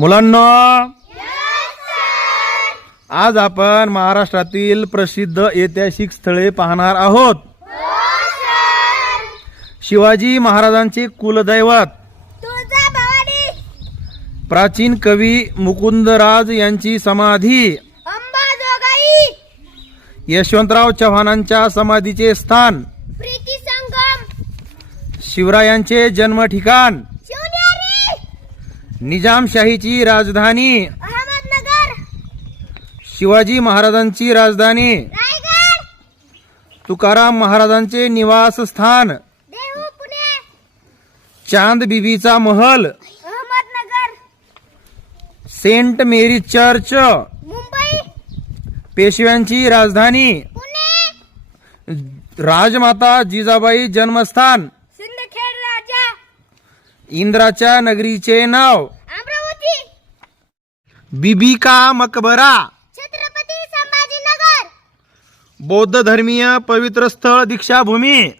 मुलांना आज आपण महाराष्ट्रातील प्रसिद्ध ऐतिहासिक स्थळे पाहणार आहोत. शिवाजी महाराजांचे कुलदैवत. प्राचीन कवी मुकुंदराज यांची समाधी. यशवंतराव चव्हाणांच्या समाधीचे स्थान. शिवरायांचे जन्म ठिकाण. निजामशाहीची राजधानी. अहमदनगर. शिवाजी महाराजांची राजधानी. रायगड. तुकाराम महाराजांचे निवासस्थान. देहू पुणे. चांद बिबीचा Mahal. Ahmednagar. Saint Mary church. Mumbai. पेशव्यांची राजधानी. पुणे. राजमाता जिजाबाई जन्मस्थान. इंद्राच्या नगरीचे नाव. अमरावती. बिबिका मकबरा. छत्रपती संभाजीनगर. बौद्ध धर्मीय पवित्र स्थळ दीक्षाभूमी.